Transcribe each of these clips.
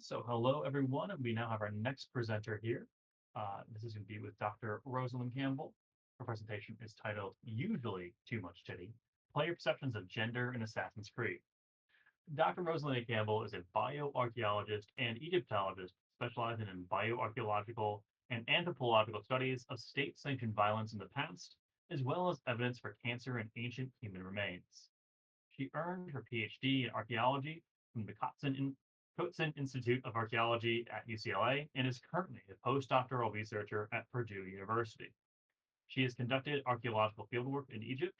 So hello everyone, and we now have our next presenter here. This is going to be with Dr. Roselyn Campbell. Her presentation is titled Usually Too Much Titty, Player Perceptions of Gender in Assassin's Creed. Dr. Roselyn Campbell is a bioarchaeologist and Egyptologist specializing in bioarchaeological and anthropological studies of state-sanctioned violence in the past, as well as evidence for cancer in ancient human remains. She earned her PhD in archaeology from the Kotzen Institute of Archaeology at UCLA and is currently a postdoctoral researcher at Purdue University. She has conducted archaeological fieldwork in Egypt,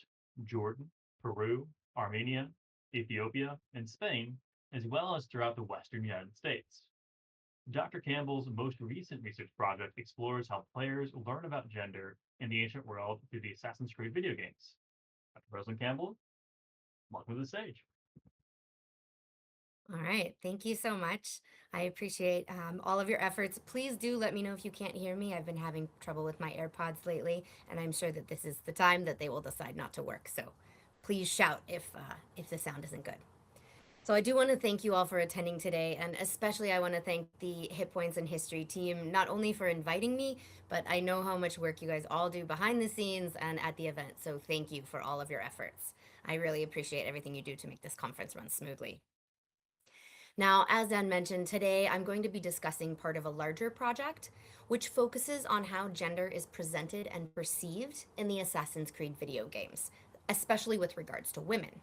Jordan, Peru, Armenia, Ethiopia, and Spain, as well as throughout the Western United States. Dr. Campbell's most recent research project explores how players learn about gender in the ancient world through the Assassin's Creed video games. Dr. Rosalyn Campbell, welcome to the stage. All right. Thank you so much. I appreciate all of your efforts. Please do let me know if you can't hear me. I've been having trouble with my AirPods lately, and I'm sure that this is the time that they will decide not to work. So please shout if the sound isn't good. So I do want to thank you all for attending today, and especially I want to thank the Hit Points and History team, not only for inviting me, but I know how much work you guys all do behind the scenes and at the event. So thank you for all of your efforts. I really appreciate everything you do to make this conference run smoothly. Now, as Dan mentioned, today I'm going to be discussing part of a larger project which focuses on how gender is presented and perceived in the Assassin's Creed video games, especially with regards to women.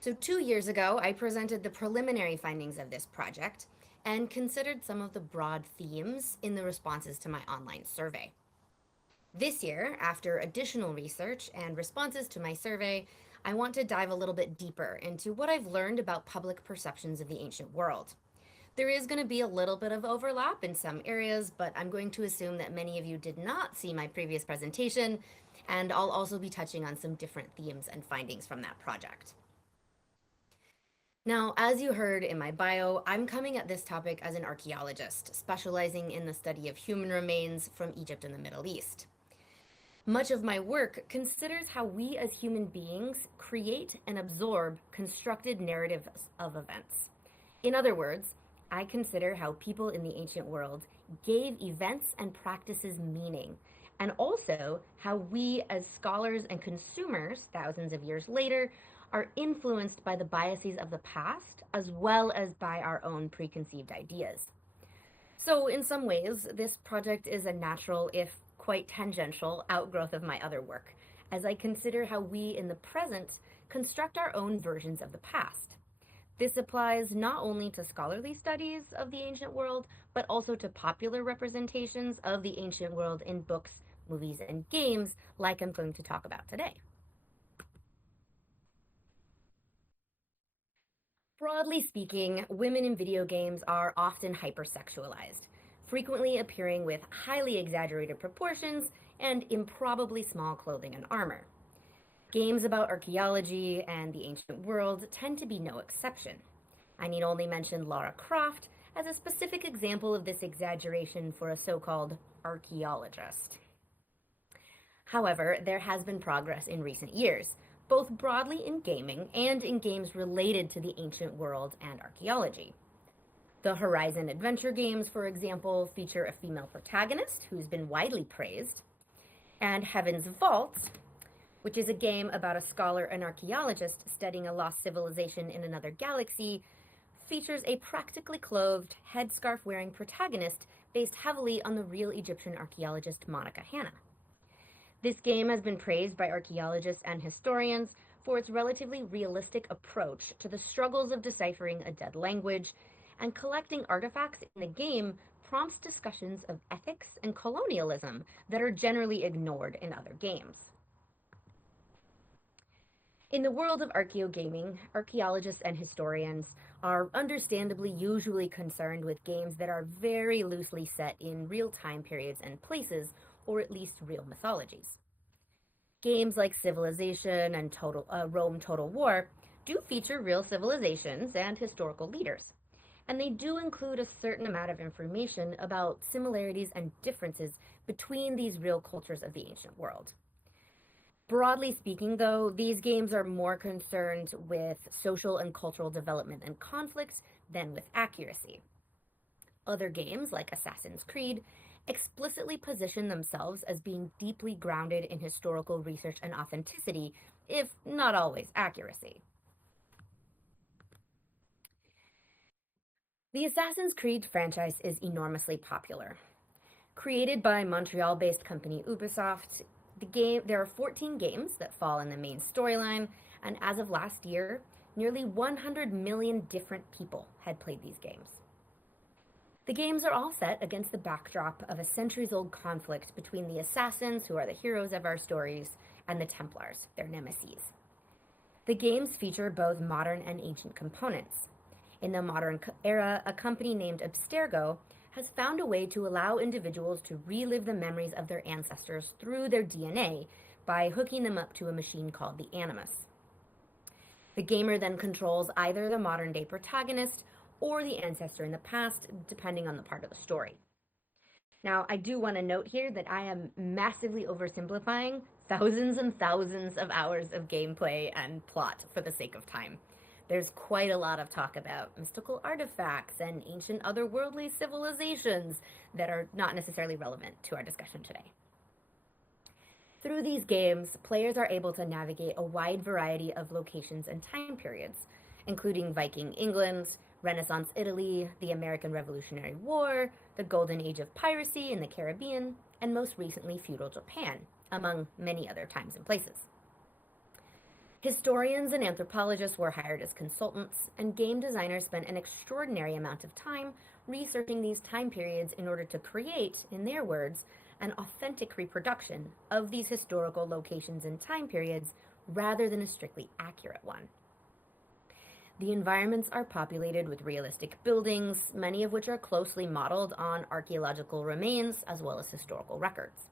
So, 2 years ago, I presented the preliminary findings of this project and considered some of the broad themes in the responses to my online survey. This year, after additional research and responses to my survey, I want to dive a little bit deeper into what I've learned about public perceptions of the ancient world. There is going to be a little bit of overlap in some areas, but I'm going to assume that many of you did not see my previous presentation, and I'll also be touching on some different themes and findings from that project. Now, as you heard in my bio, I'm coming at this topic as an archaeologist, specializing in the study of human remains from Egypt and the Middle East. Much of my work considers how we as human beings create and absorb constructed narratives of events. In other words, I consider how people in the ancient world gave events and practices meaning, and also how we as scholars and consumers, thousands of years later, are influenced by the biases of the past as well as by our own preconceived ideas. So, in some ways, this project is a natural, if quite tangential, outgrowth of my other work, as I consider how we in the present construct our own versions of the past. This applies not only to scholarly studies of the ancient world, but also to popular representations of the ancient world in books, movies, and games, like I'm going to talk about today. Broadly speaking, women in video games are often hypersexualized, frequently appearing with highly exaggerated proportions and improbably small clothing and armor. Games about archaeology and the ancient world tend to be no exception. I need only mention Lara Croft as a specific example of this exaggeration for a so-called archaeologist. However, there has been progress in recent years, both broadly in gaming and in games related to the ancient world and archaeology. The Horizon adventure games, for example, feature a female protagonist who's been widely praised, and Heaven's Vault, which is a game about a scholar and archaeologist studying a lost civilization in another galaxy, features a practically clothed, headscarf-wearing protagonist based heavily on the real Egyptian archaeologist Monica Hanna. This game has been praised by archaeologists and historians for its relatively realistic approach to the struggles of deciphering a dead language, and collecting artifacts in the game prompts discussions of ethics and colonialism that are generally ignored in other games. In the world of archaeogaming, archaeologists and historians are understandably usually concerned with games that are very loosely set in real time periods and places, or at least real mythologies. Games like Civilization and Rome Total War do feature real civilizations and historical leaders, and they do include a certain amount of information about similarities and differences between these real cultures of the ancient world. Broadly speaking, though, these games are more concerned with social and cultural development and conflicts than with accuracy. Other games, like Assassin's Creed, explicitly position themselves as being deeply grounded in historical research and authenticity, if not always accuracy. The Assassin's Creed franchise is enormously popular. Created by Montreal-based company Ubisoft, there are 14 games that fall in the main storyline, and as of last year, nearly 100 million different people had played these games. The games are all set against the backdrop of a centuries-old conflict between the assassins, who are the heroes of our stories, and the Templars, their nemesis. The games feature both modern and ancient components. In the modern era, a company named Abstergo has found a way to allow individuals to relive the memories of their ancestors through their DNA by hooking them up to a machine called the Animus. The gamer then controls either the modern day protagonist or the ancestor in the past, depending on the part of the story. Now, I do want to note here that I am massively oversimplifying thousands and thousands of hours of gameplay and plot for the sake of time. There's quite a lot of talk about mystical artifacts and ancient otherworldly civilizations that are not necessarily relevant to our discussion today. Through these games, players are able to navigate a wide variety of locations and time periods, including Viking England, Renaissance Italy, the American Revolutionary War, the Golden Age of piracy in the Caribbean, and most recently feudal Japan, among many other times and places. Historians and anthropologists were hired as consultants, and game designers spent an extraordinary amount of time researching these time periods in order to create, in their words, an authentic reproduction of these historical locations and time periods rather than a strictly accurate one. The environments are populated with realistic buildings, many of which are closely modeled on archaeological remains as well as historical records.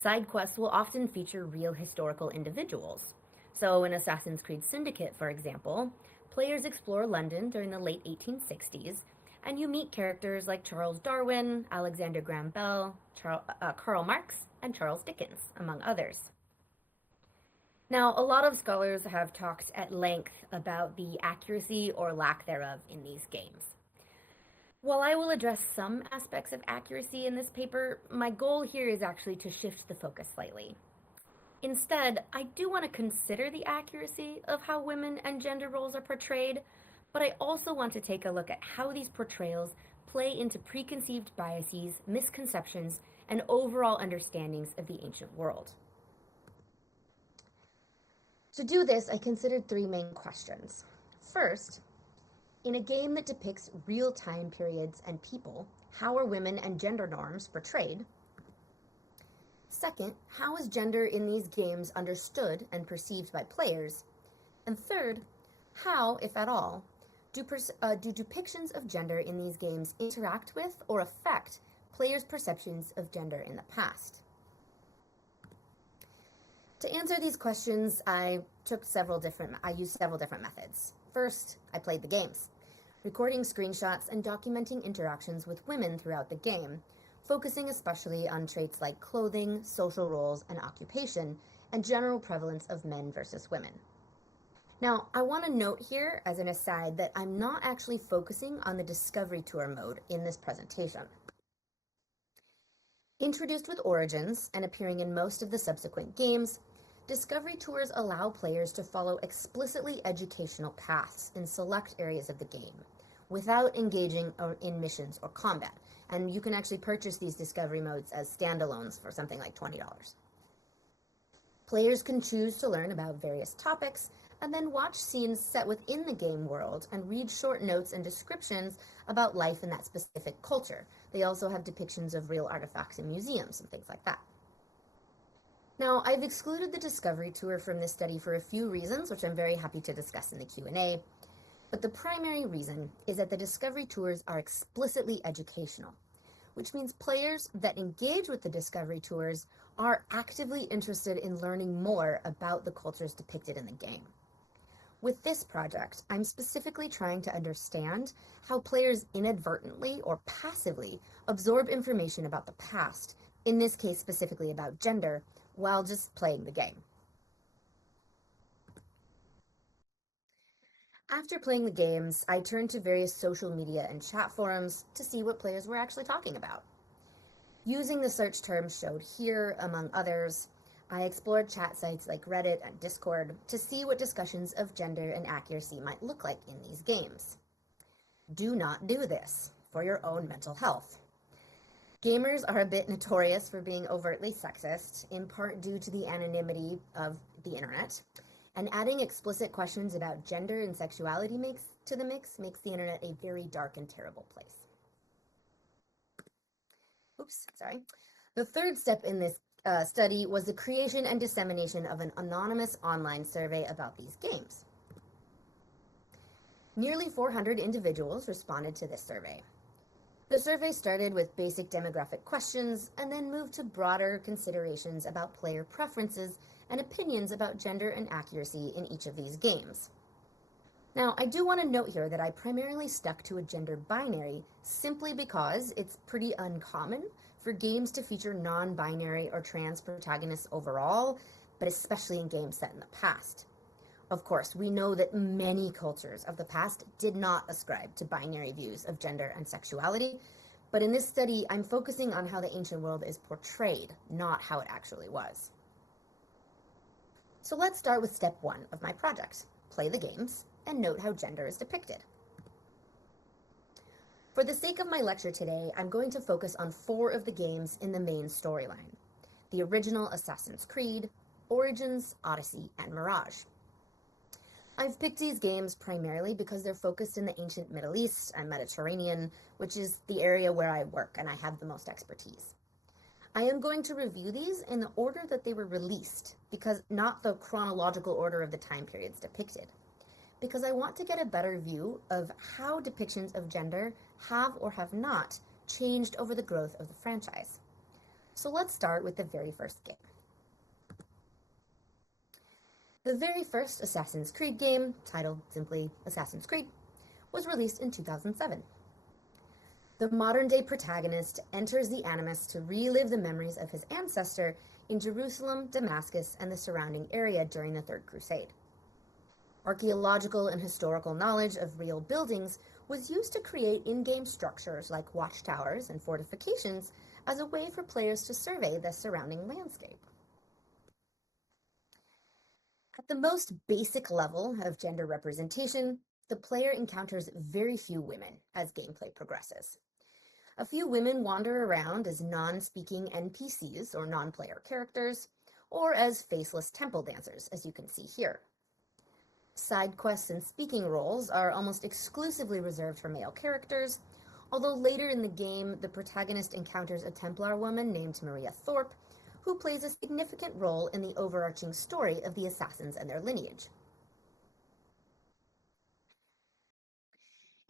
Side quests will often feature real historical individuals. So in Assassin's Creed Syndicate, for example, players explore London during the late 1860s, and you meet characters like Charles Darwin, Alexander Graham Bell, Karl Marx, and Charles Dickens, among others. Now, a lot of scholars have talked at length about the accuracy or lack thereof in these games. While I will address some aspects of accuracy in this paper, my goal here is actually to shift the focus slightly. Instead, I do want to consider the accuracy of how women and gender roles are portrayed, but I also want to take a look at how these portrayals play into preconceived biases, misconceptions, and overall understandings of the ancient world. To do this, I considered three main questions. First, in a game that depicts real time periods and people, how are women and gender norms portrayed? Second, how is gender in these games understood and perceived by players? And third, how, if at all, do depictions of gender in these games interact with or affect players' perceptions of gender in the past? To answer these questions, I used several different methods. First, I played the games, recording screenshots and documenting interactions with women throughout the game, focusing especially on traits like clothing, social roles, and occupation, and general prevalence of men versus women. Now, I want to note here, as an aside, that I'm not actually focusing on the Discovery Tour mode in this presentation. Introduced with Origins and appearing in most of the subsequent games, Discovery Tours allow players to follow explicitly educational paths in select areas of the game, without engaging in missions or combat, and you can actually purchase these Discovery modes as standalones for something like $20. Players can choose to learn about various topics, and then watch scenes set within the game world and read short notes and descriptions about life in that specific culture. They also have depictions of real artifacts in museums and things like that. Now, I've excluded the Discovery Tour from this study for a few reasons, which I'm very happy to discuss in the Q&A, but the primary reason is that the Discovery Tours are explicitly educational, which means players that engage with the Discovery Tours are actively interested in learning more about the cultures depicted in the game. With this project, I'm specifically trying to understand how players inadvertently or passively absorb information about the past, in this case specifically about gender, while just playing the game. After playing the games, I turned to various social media and chat forums to see what players were actually talking about. Using the search terms showed here, among others, I explored chat sites like Reddit and Discord to see what discussions of gender and accuracy might look like in these games. Do not do this for your own mental health. Gamers are a bit notorious for being overtly sexist, in part due to the anonymity of the internet, and adding explicit questions about gender and sexuality makes the internet a very dark and terrible place. Oops, sorry. The third step in this study was the creation and dissemination of an anonymous online survey about these games. Nearly 400 individuals responded to this survey. The survey started with basic demographic questions and then moved to broader considerations about player preferences and opinions about gender and accuracy in each of these games. Now, I do want to note here that I primarily stuck to a gender binary simply because it's pretty uncommon for games to feature non-binary or trans protagonists overall, but especially in games set in the past. Of course, we know that many cultures of the past did not ascribe to binary views of gender and sexuality, but in this study, I'm focusing on how the ancient world is portrayed, not how it actually was. So let's start with step 1 of my project. Play the games and note how gender is depicted. For the sake of my lecture today, I'm going to focus on 4 of the games in the main storyline: the original Assassin's Creed, Origins, Odyssey, and Mirage. I've picked these games primarily because they're focused in the ancient Middle East and Mediterranean, which is the area where I work and I have the most expertise. I am going to review these in the order that they were released, because not the chronological order of the time periods depicted, because I want to get a better view of how depictions of gender have or have not changed over the growth of the franchise. So let's start with the very first game. The very first Assassin's Creed game, titled simply Assassin's Creed, was released in 2007. The modern-day protagonist enters the Animus to relive the memories of his ancestor in Jerusalem, Damascus, and the surrounding area during the Third Crusade. Archaeological and historical knowledge of real buildings was used to create in-game structures like watchtowers and fortifications as a way for players to survey the surrounding landscape. At the most basic level of gender representation, the player encounters very few women as gameplay progresses. A few women wander around as non-speaking NPCs or non-player characters, or as faceless temple dancers, as you can see here. Side quests and speaking roles are almost exclusively reserved for male characters, although later in the game, the protagonist encounters a Templar woman named Maria Thorpe, who plays a significant role in the overarching story of the assassins and their lineage.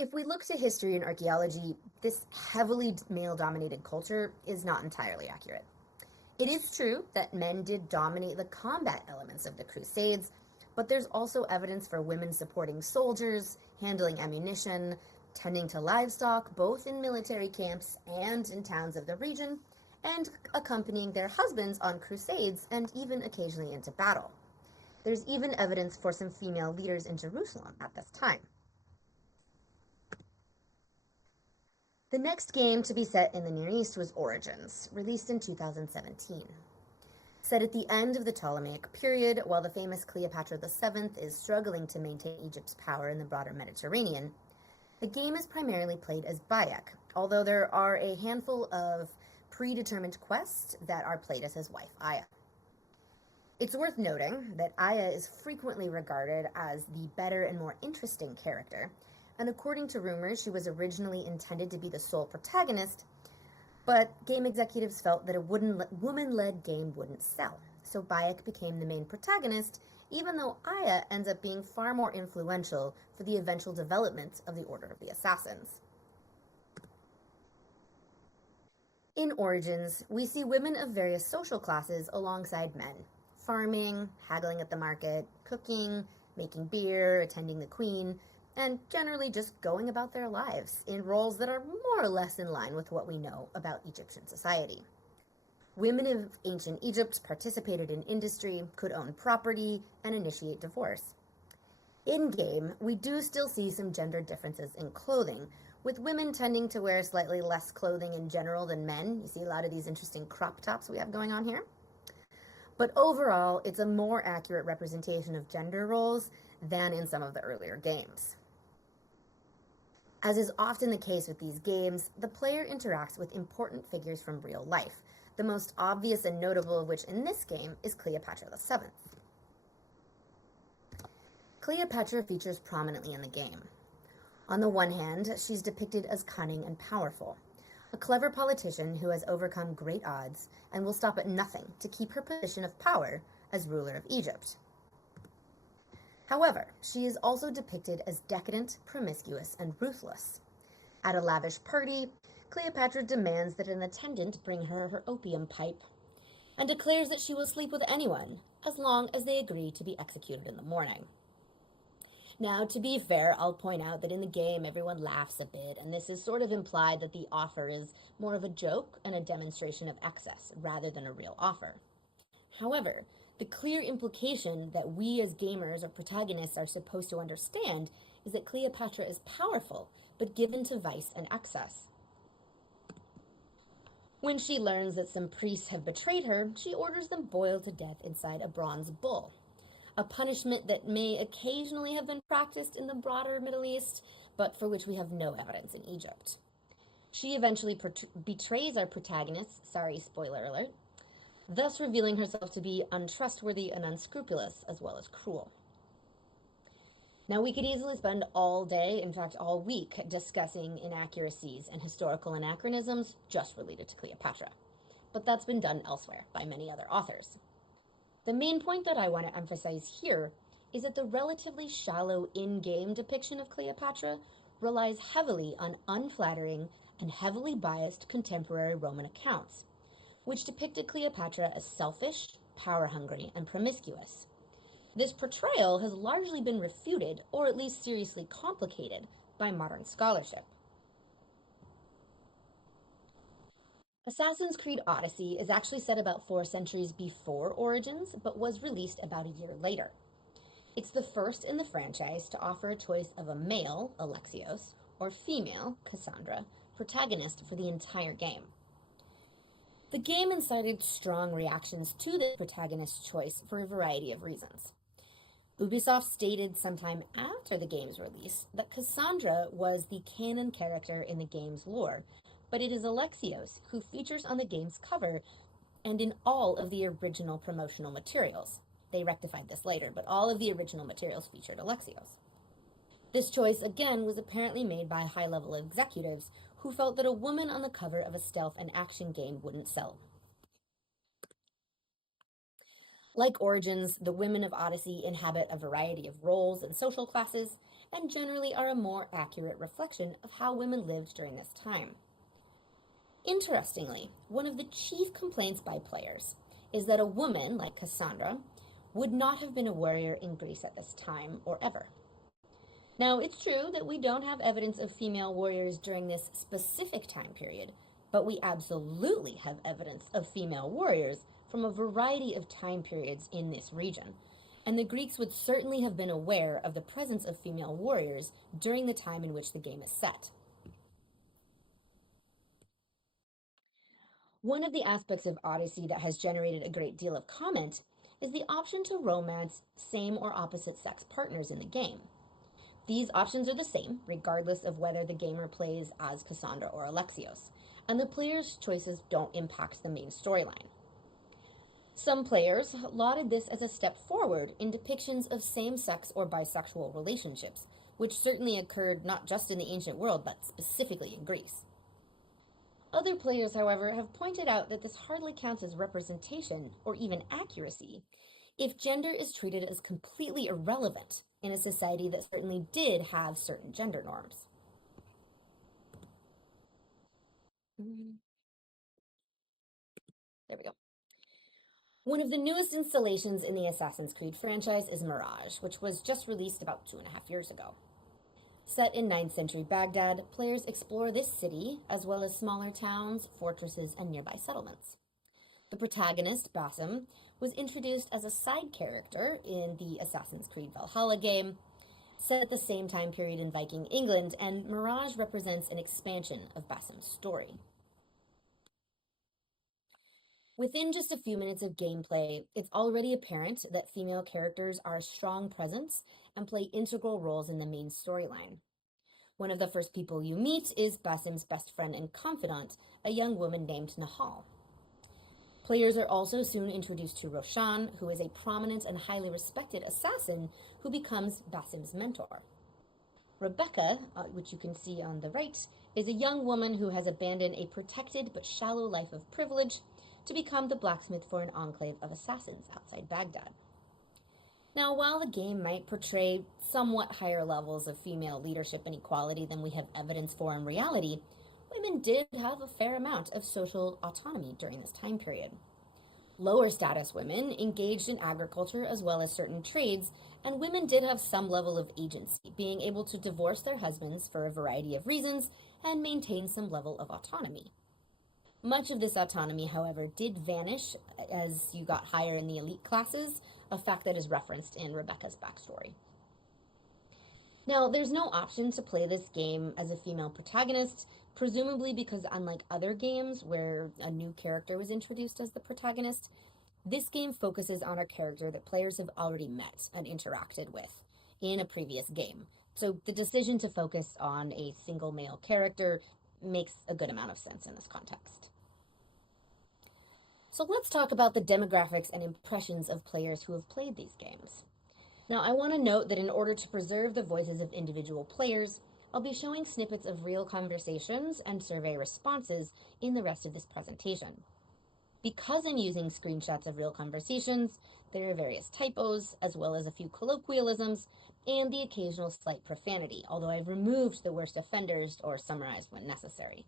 If we look to history and archaeology, this heavily male-dominated culture is not entirely accurate. It is true that men did dominate the combat elements of the Crusades, but there's also evidence for women supporting soldiers, handling ammunition, tending to livestock, both in military camps and in towns of the region, and accompanying their husbands on crusades and even occasionally into battle. There's even evidence for some female leaders in Jerusalem at this time. The next game to be set in the Near East was Origins, released in 2017. Set at the end of the Ptolemaic period, while the famous Cleopatra VII is struggling to maintain Egypt's power in the broader Mediterranean, the game is primarily played as Bayek, although there are a handful of predetermined quests that are played as his wife, Aya. It's worth noting that Aya is frequently regarded as the better and more interesting character, and according to rumors, she was originally intended to be the sole protagonist, but game executives felt that a woman-led game wouldn't sell, so Bayek became the main protagonist, even though Aya ends up being far more influential for the eventual development of the Order of the Assassins. In Origins, we see women of various social classes alongside men, farming, haggling at the market, cooking, making beer, attending the queen, and generally just going about their lives in roles that are more or less in line with what we know about Egyptian society. Women of ancient Egypt participated in industry, could own property, and initiate divorce. In-game, we do still see some gender differences in clothing, with women tending to wear slightly less clothing in general than men. You see a lot of these interesting crop tops we have going on here. But overall, it's a more accurate representation of gender roles than in some of the earlier games. As is often the case with these games, the player interacts with important figures from real life, the most obvious and notable of which in this game is Cleopatra VII. Cleopatra features prominently in the game. On the one hand, she's depicted as cunning and powerful, a clever politician who has overcome great odds and will stop at nothing to keep her position of power as ruler of Egypt. However, she is also depicted as decadent, promiscuous, and ruthless. At a lavish party, Cleopatra demands that an attendant bring her her opium pipe and declares that she will sleep with anyone as long as they agree to be executed in the morning. Now, to be fair, I'll point out that in the game everyone laughs a bit, and this is sort of implied that the offer is more of a joke and a demonstration of excess rather than a real offer. However, the clear implication that we as gamers or protagonists are supposed to understand is that Cleopatra is powerful, but given to vice and excess. When she learns that some priests have betrayed her, she orders them boiled to death inside a bronze bull, a punishment that may occasionally have been practiced in the broader Middle East, but for which we have no evidence in Egypt. She eventually betrays our protagonist, sorry, spoiler alert, thus revealing herself to be untrustworthy and unscrupulous, as well as cruel. Now, we could easily spend all day, in fact all week, discussing inaccuracies and historical anachronisms just related to Cleopatra, but that's been done elsewhere by many other authors. The main point that I want to emphasize here is that the relatively shallow in-game depiction of Cleopatra relies heavily on unflattering and heavily biased contemporary Roman accounts, which depicted Cleopatra as selfish, power-hungry, and promiscuous. This portrayal has largely been refuted, or at least seriously complicated, by modern scholarship. Assassin's Creed Odyssey is actually set about 4 centuries before Origins, but was released about a year later. It's the first in the franchise to offer a choice of a male, Alexios, or female, Cassandra, protagonist for the entire game. The game incited strong reactions to the protagonist's choice for a variety of reasons. Ubisoft stated sometime after the game's release that Cassandra was the canon character in the game's lore, but it is Alexios who features on the game's cover and in all of the original promotional materials. They rectified this later, but all of the original materials featured Alexios. This choice, again, was apparently made by high-level executives who felt that a woman on the cover of a stealth and action game wouldn't sell. Like Origins, the women of Odyssey inhabit a variety of roles and social classes, and generally are a more accurate reflection of how women lived during this time. Interestingly, one of the chief complaints by players is that a woman, like Cassandra, would not have been a warrior in Greece at this time or ever. Now, it's true that we don't have evidence of female warriors during this specific time period, but we absolutely have evidence of female warriors from a variety of time periods in this region, and the Greeks would certainly have been aware of the presence of female warriors during the time in which the game is set. One of the aspects of Odyssey that has generated a great deal of comment is the option to romance same or opposite sex partners in the game. These options are the same, regardless of whether the gamer plays as Cassandra or Alexios, and the player's choices don't impact the main storyline. Some players lauded this as a step forward in depictions of same-sex or bisexual relationships, which certainly occurred not just in the ancient world, but specifically in Greece. Other players, however, have pointed out that this hardly counts as representation or even accuracy if gender is treated as completely irrelevant in a society that certainly did have certain gender norms. There we go. One of the newest installations in the Assassin's Creed franchise is Mirage, which was just released about 2.5 years ago. Set in 9th century Baghdad, players explore this city, as well as smaller towns, fortresses, and nearby settlements. The protagonist, Basim, was introduced as a side character in the Assassin's Creed Valhalla game, set at the same time period in Viking England, and Mirage represents an expansion of Basim's story. Within just a few minutes of gameplay, it's already apparent that female characters are a strong presence and play integral roles in the main storyline. One of the first people you meet is Basim's best friend and confidant, a young woman named Nahal. Players are also soon introduced to Roshan, who is a prominent and highly respected assassin who becomes Basim's mentor. Rebecca, which you can see on the right, is a young woman who has abandoned a protected but shallow life of privilege to become the blacksmith for an enclave of assassins outside Baghdad. Now, while the game might portray somewhat higher levels of female leadership and equality than we have evidence for in reality, women did have a fair amount of social autonomy during this time period. Lower status women engaged in agriculture as well as certain trades, and women did have some level of agency, being able to divorce their husbands for a variety of reasons and maintain some level of autonomy. Much of this autonomy, however, did vanish as you got higher in the elite classes, a fact that is referenced in Rebecca's backstory. Now, there's no option to play this game as a female protagonist, presumably because unlike other games where a new character was introduced as the protagonist, this game focuses on a character that players have already met and interacted with in a previous game. So the decision to focus on a single male character makes a good amount of sense in this context. So let's talk about the demographics and impressions of players who have played these games. Now, I want to note that in order to preserve the voices of individual players, I'll be showing snippets of real conversations and survey responses in the rest of this presentation. Because I'm using screenshots of real conversations, there are various typos, as well as a few colloquialisms, and the occasional slight profanity, although I've removed the worst offenders or summarized when necessary.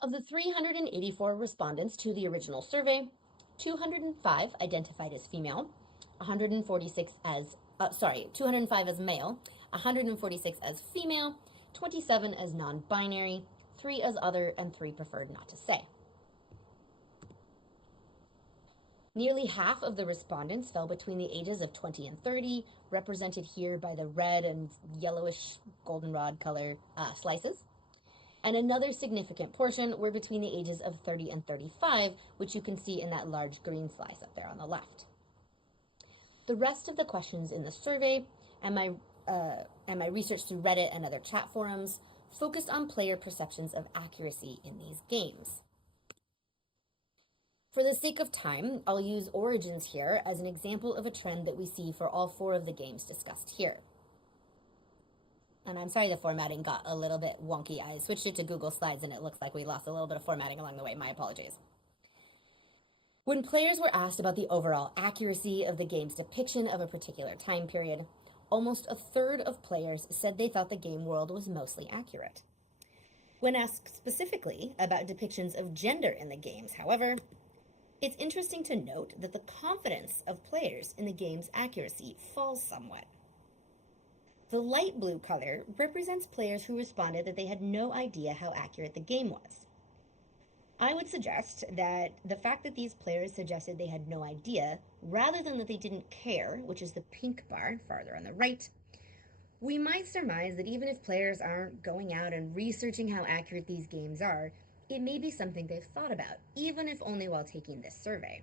Of the 384 respondents to the original survey, 205 identified as female, 205 as male, 146 as female, 27 as non-binary, 3 as other, and 3 preferred not to say. Nearly half of the respondents fell between the ages of 20 and 30, represented here by the red and yellowish goldenrod color slices. And another significant portion were between the ages of 30 and 35, which you can see in that large green slice up there on the left. The rest of the questions in the survey and my research through Reddit and other chat forums focused on player perceptions of accuracy in these games. For the sake of time, I'll use Origins here as an example of a trend that we see for all 4 of the games discussed here. And I'm sorry the formatting got a little bit wonky. I switched it to Google Slides and it looks like we lost a little bit of formatting along the way. My apologies. When players were asked about the overall accuracy of the game's depiction of a particular time period, almost a third of players said they thought the game world was mostly accurate. When asked specifically about depictions of gender in the games, however, it's interesting to note that the confidence of players in the game's accuracy falls somewhat. The light blue color represents players who responded that they had no idea how accurate the game was. I would suggest that the fact that these players suggested they had no idea, rather than that they didn't care, which is the pink bar farther on the right, we might surmise that even if players aren't going out and researching how accurate these games are, it may be something they've thought about, even if only while taking this survey.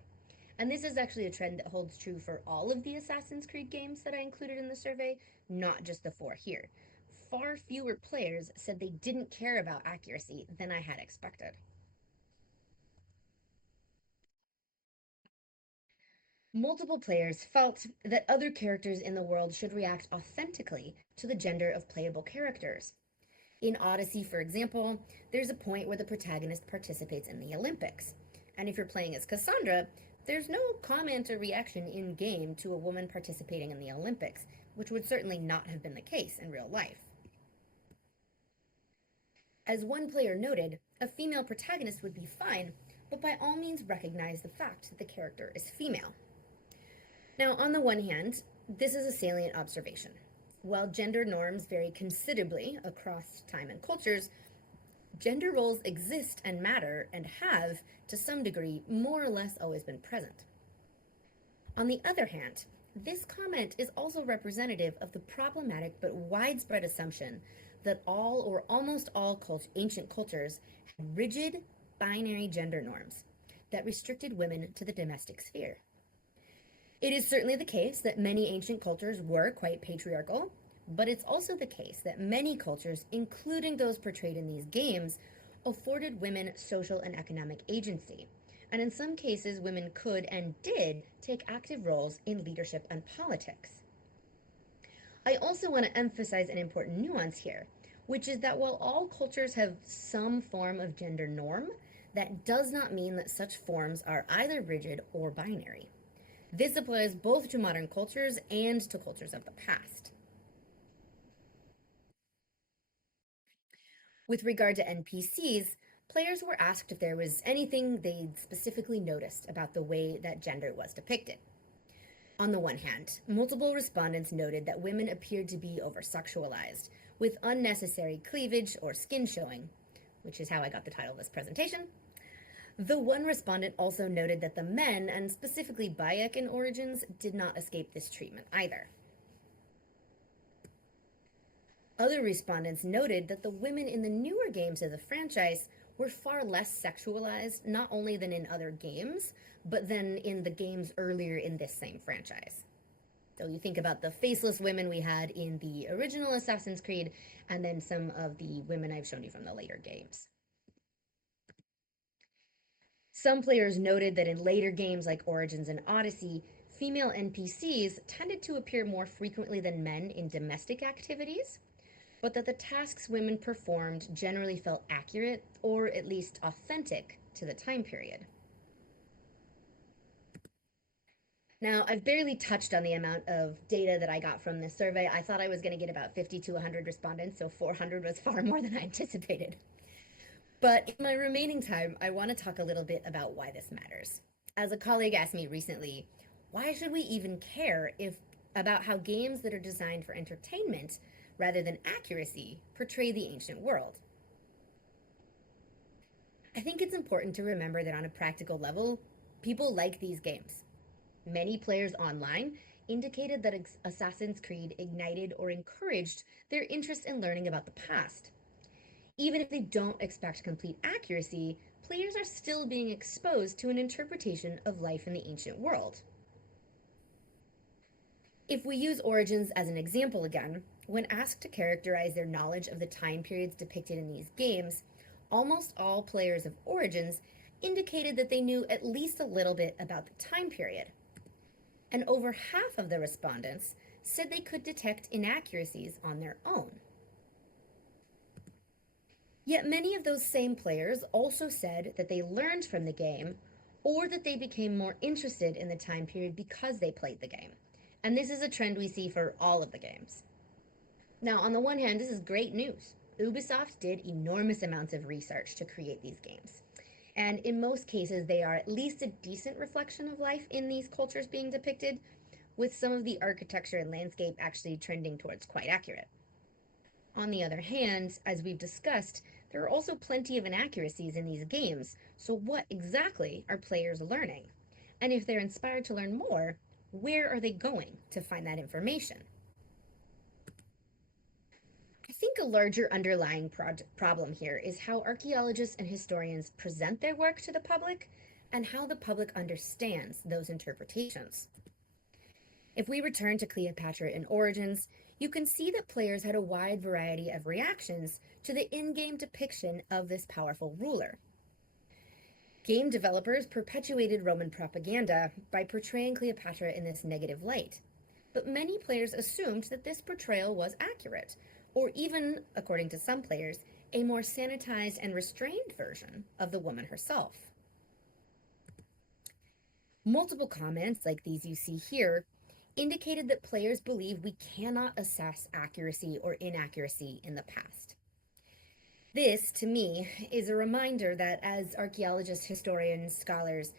And this is actually a trend that holds true for all of the Assassin's Creed games that I included in the survey, not just the 4 here. Far fewer players said they didn't care about accuracy than I had expected. Multiple players felt that other characters in the world should react authentically to the gender of playable characters. In Odyssey, for example, there's a point where the protagonist participates in the Olympics. And if you're playing as Cassandra, there's no comment or reaction in-game to a woman participating in the Olympics, which would certainly not have been the case in real life. As one player noted, a female protagonist would be fine, but by all means recognize the fact that the character is female. Now, on the one hand, this is a salient observation. While gender norms vary considerably across time and cultures, gender roles exist and matter and have, to some degree, more or less always been present. On the other hand, this comment is also representative of the problematic but widespread assumption that all or almost all ancient cultures had rigid, binary gender norms that restricted women to the domestic sphere. It is certainly the case that many ancient cultures were quite patriarchal, but it's also the case that many cultures, including those portrayed in these games, afforded women social and economic agency. And in some cases, women could and did take active roles in leadership and politics. I also want to emphasize an important nuance here, which is that while all cultures have some form of gender norm, that does not mean that such forms are either rigid or binary. This applies both to modern cultures and to cultures of the past. With regard to NPCs, players were asked if there was anything they'd specifically noticed about the way that gender was depicted. On the one hand, multiple respondents noted that women appeared to be over-sexualized, with unnecessary cleavage or skin showing, which is how I got the title of this presentation. The one respondent also noted that the men, and specifically Bayek in Origins, did not escape this treatment either. Other respondents noted that the women in the newer games of the franchise were far less sexualized, not only than in other games, but than in the games earlier in this same franchise. So you think about the faceless women we had in the original Assassin's Creed, and then some of the women I've shown you from the later games. Some players noted that in later games like Origins and Odyssey, female NPCs tended to appear more frequently than men in domestic activities, but that the tasks women performed generally felt accurate or at least authentic to the time period. Now, I've barely touched on the amount of data that I got from this survey. I thought I was going to get about 50 to 100 respondents, so 400 was far more than I anticipated. But in my remaining time, I want to talk a little bit about why this matters. As a colleague asked me recently, why should we even care about how games that are designed for entertainment rather than accuracy portray the ancient world? I think it's important to remember that on a practical level, people like these games. Many players online indicated that Assassin's Creed ignited or encouraged their interest in learning about the past. Even if they don't expect complete accuracy, players are still being exposed to an interpretation of life in the ancient world. If we use Origins as an example again, when asked to characterize their knowledge of the time periods depicted in these games, almost all players of Origins indicated that they knew at least a little bit about the time period. And over half of the respondents said they could detect inaccuracies on their own. Yet many of those same players also said that they learned from the game or that they became more interested in the time period because they played the game. And this is a trend we see for all of the games. Now, on the one hand, this is great news. Ubisoft did enormous amounts of research to create these games. And in most cases, they are at least a decent reflection of life in these cultures being depicted, with some of the architecture and landscape actually trending towards quite accurate. On the other hand, as we've discussed, there are also plenty of inaccuracies in these games, so what exactly are players learning? And if they're inspired to learn more, where are they going to find that information? I think a larger underlying problem here is how archaeologists and historians present their work to the public and how the public understands those interpretations. If we return to Cleopatra in Origins, you can see that players had a wide variety of reactions to the in-game depiction of this powerful ruler. Game developers perpetuated Roman propaganda by portraying Cleopatra in this negative light, but many players assumed that this portrayal was accurate, or even, according to some players, a more sanitized and restrained version of the woman herself. Multiple comments, like these you see here, indicated that players believe we cannot assess accuracy or inaccuracy in the past. This, to me, is a reminder that as archaeologists, historians, scholars,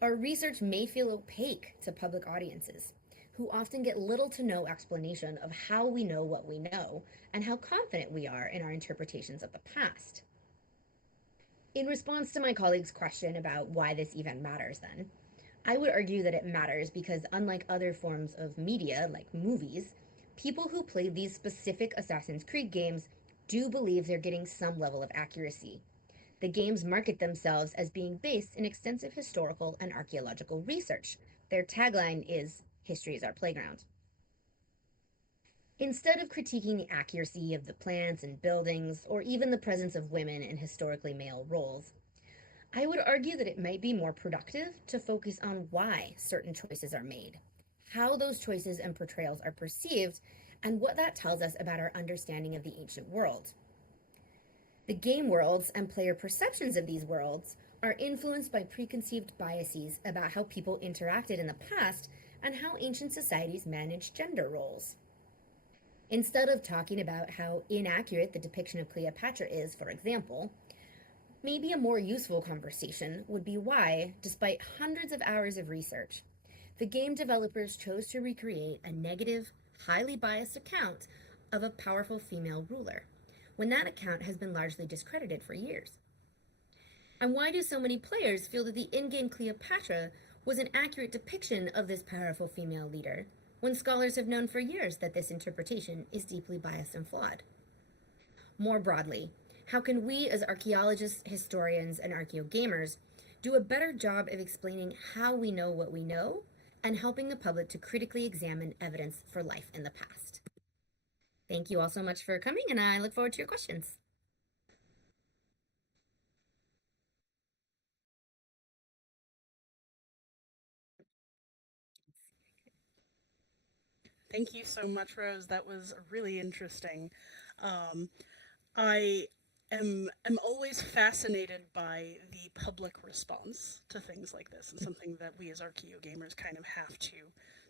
our research may feel opaque to public audiences, who often get little to no explanation of how we know what we know and how confident we are in our interpretations of the past. In response to my colleague's question about why this even matters then, I would argue that it matters because, unlike other forms of media, like movies, people who play these specific Assassin's Creed games do believe they're getting some level of accuracy. The games market themselves as being based in extensive historical and archaeological research. Their tagline is "History is our playground." Instead of critiquing the accuracy of the plants and buildings, or even the presence of women in historically male roles, I would argue that it might be more productive to focus on why certain choices are made, how those choices and portrayals are perceived, and what that tells us about our understanding of the ancient world. The game worlds and player perceptions of these worlds are influenced by preconceived biases about how people interacted in the past and how ancient societies managed gender roles. Instead of talking about how inaccurate the depiction of Cleopatra is, for example, maybe a more useful conversation would be why, despite hundreds of hours of research, the game developers chose to recreate a negative, highly biased account of a powerful female ruler, when that account has been largely discredited for years. And why do so many players feel that the in-game Cleopatra was an accurate depiction of this powerful female leader, when scholars have known for years that this interpretation is deeply biased and flawed? More broadly, how can we as archaeologists, historians, and archaeogamers do a better job of explaining how we know what we know and helping the public to critically examine evidence for life in the past? Thank you all so much for coming, and I look forward to your questions. Thank you so much, Rose. That was really interesting. Um, I am always fascinated by the public response to things like this, and something that we as Archeo gamers kind of have to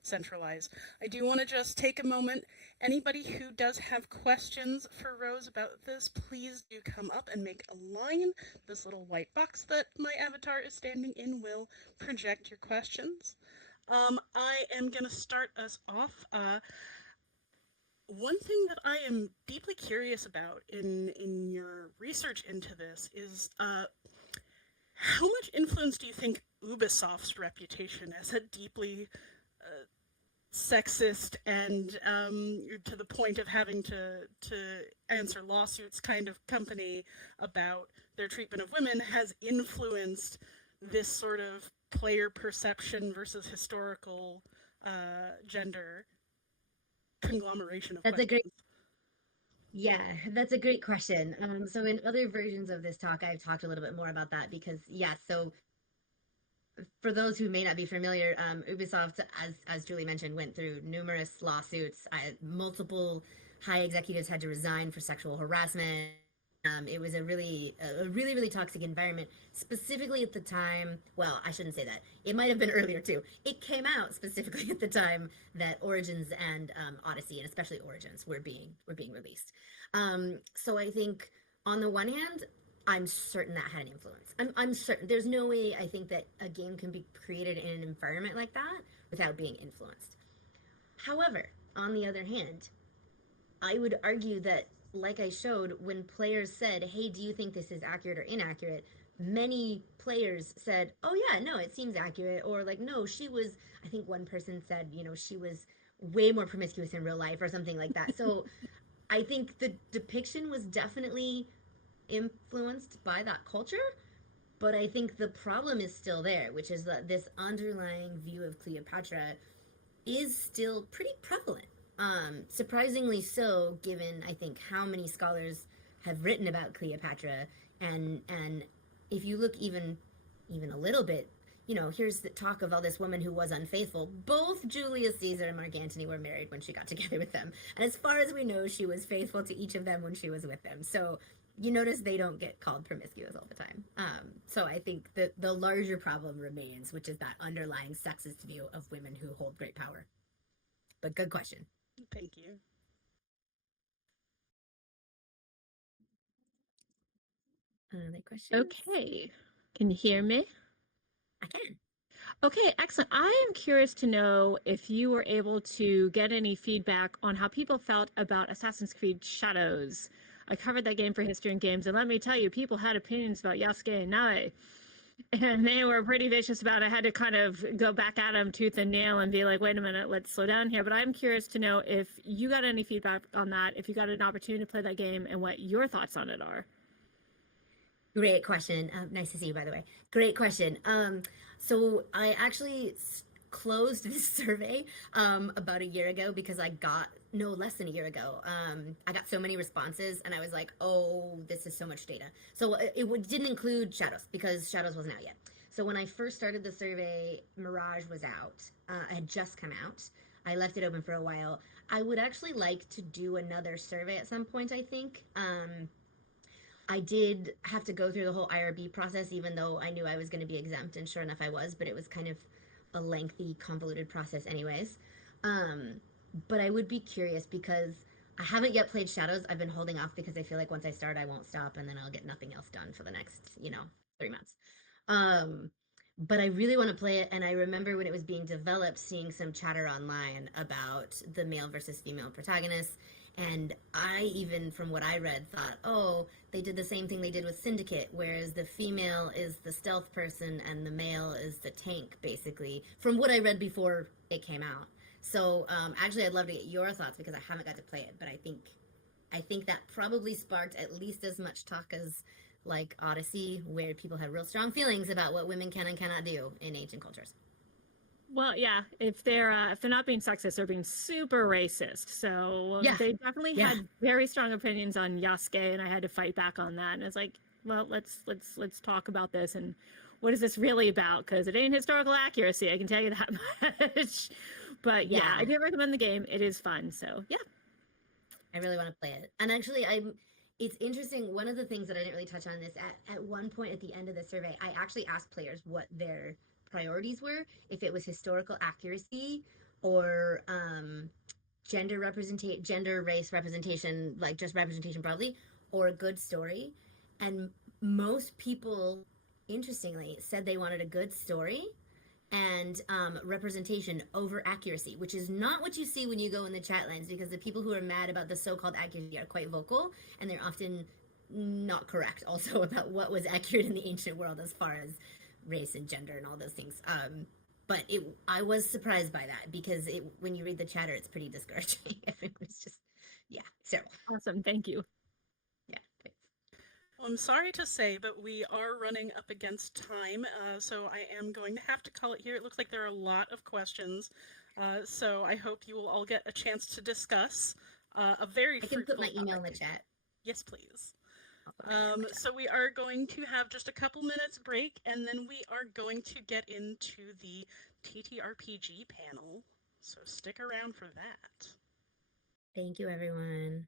centralize. I do want to just take a moment. Anybody who does have questions for Rose about this, please do come up and make a line. This little white box that my avatar is standing in will project your questions. I am going to start us off. One thing that I am deeply curious about in your research into this is how much influence do you think Ubisoft's reputation as a deeply sexist and to the point of having to answer lawsuits kind of company about their treatment of women has influenced this sort of player perception versus historical gender conglomeration of That's a questions? great Yeah, that's a great question. So in other versions of this talk, I've talked a little bit more about that because, yeah, so for those who may not be familiar, Ubisoft, as Julie mentioned, went through numerous lawsuits. Multiple high executives had to resign for sexual harassment. It was really toxic environment. Specifically at the time, well, I shouldn't say that. It might have been earlier too. It came out specifically at the time that Origins and Odyssey, and especially Origins, were being released. So I think on the one hand, I'm certain that had an influence. I'm certain there's no way I think that a game can be created in an environment like that without being influenced. However, on the other hand, I would argue that, like I showed, when players said, "Hey, do you think this is accurate or inaccurate?" many players said, "Oh yeah, no, it seems accurate," or like, "No, she was." I think one person said, she was way more promiscuous in real life, or something like that. So I think the depiction was definitely influenced by that culture, but I think the problem is still there, which is that this underlying view of Cleopatra is still pretty prevalent. Surprisingly so, given I think how many scholars have written about Cleopatra, and if you look even a little bit, here's the talk of all this woman who was unfaithful. Both Julius Caesar and Mark Antony were married when she got together with them, and as far as we know, she was faithful to each of them when she was with them. So you notice they don't get called promiscuous all the time. So I think that the larger problem remains, which is that underlying sexist view of women who hold great power. But good question. Thank you. Other questions? Okay. Can you hear me? I can. Okay, excellent. I am curious to know if you were able to get any feedback on how people felt about Assassin's Creed Shadows. I covered that game for History and Games, and let me tell you, people had opinions about Yasuke and Nae. and they were pretty vicious about it. I had to kind of go back at them tooth and nail and be like, wait a minute, let's slow down here. But I'm curious to know if you got any feedback on that, if you got an opportunity to play that game, and what your thoughts on it are. Great question. Nice to see you, by the way. Great question. So I actually closed this survey about a year ago because I got no less than a year ago. I got so many responses, and I was like, "Oh, this is so much data." So it didn't include Shadows because Shadows wasn't out yet. So when I first started the survey, Mirage was out. It had just come out. I left it open for a while. I would actually like to do another survey at some point, I think. I did have to go through the whole IRB process, even though I knew I was going to be exempt, and sure enough, I was, but it was kind of a lengthy, convoluted process, anyways. But I would be curious because I haven't yet played Shadows. I've been holding off because I feel like once I start, I won't stop, and then I'll get nothing else done for the next, 3 months. But I really want to play it, and I remember when it was being developed, seeing some chatter online about the male versus female protagonists. And I, even from what I read, thought, oh, they did the same thing they did with Syndicate, whereas the female is the stealth person and the male is the tank, basically, from what I read before it came out. So actually, I'd love to get your thoughts because I haven't got to play it, but I think that probably sparked at least as much talk as like Odyssey, where people had real strong feelings about what women can and cannot do in ancient cultures. Well, yeah, if they're not being sexist, they're being super racist. So Yeah. they definitely Yeah. had very strong opinions on Yasuke, and I had to fight back on that. And it's like, well, let's talk about this and what is this really about? Because it ain't historical accuracy, I can tell you that much. But yeah, Yeah. I do recommend the game. It is fun. So yeah. I really want to play it. And actually, it's interesting. One of the things that I didn't really touch on this at one point at the end of the survey, I actually asked players what their priorities were, if it was historical accuracy or gender representation, gender, race representation, like just representation broadly, or a good story. And most people, interestingly, said they wanted a good story and representation over accuracy, which is not what you see when you go in the chat lines, because the people who are mad about the so-called accuracy are quite vocal, and they're often not correct also about what was accurate in the ancient world as far as race and gender and all those things. But I was surprised by that because when you read the chatter, it's pretty discouraging. Everyone's just, yeah, terrible. Awesome. Thank you. Yeah. Well, I'm sorry to say, but we are running up against time, so I am going to have to call it here. It looks like there are a lot of questions, so I hope you will all get a chance to discuss a very I can put fruitful my email in the topic. chat. Yes, please. I'll put my email in the chat. So we are going to have just a couple minutes break, and then we are going to get into the TTRPG panel. So stick around for that. Thank you, everyone.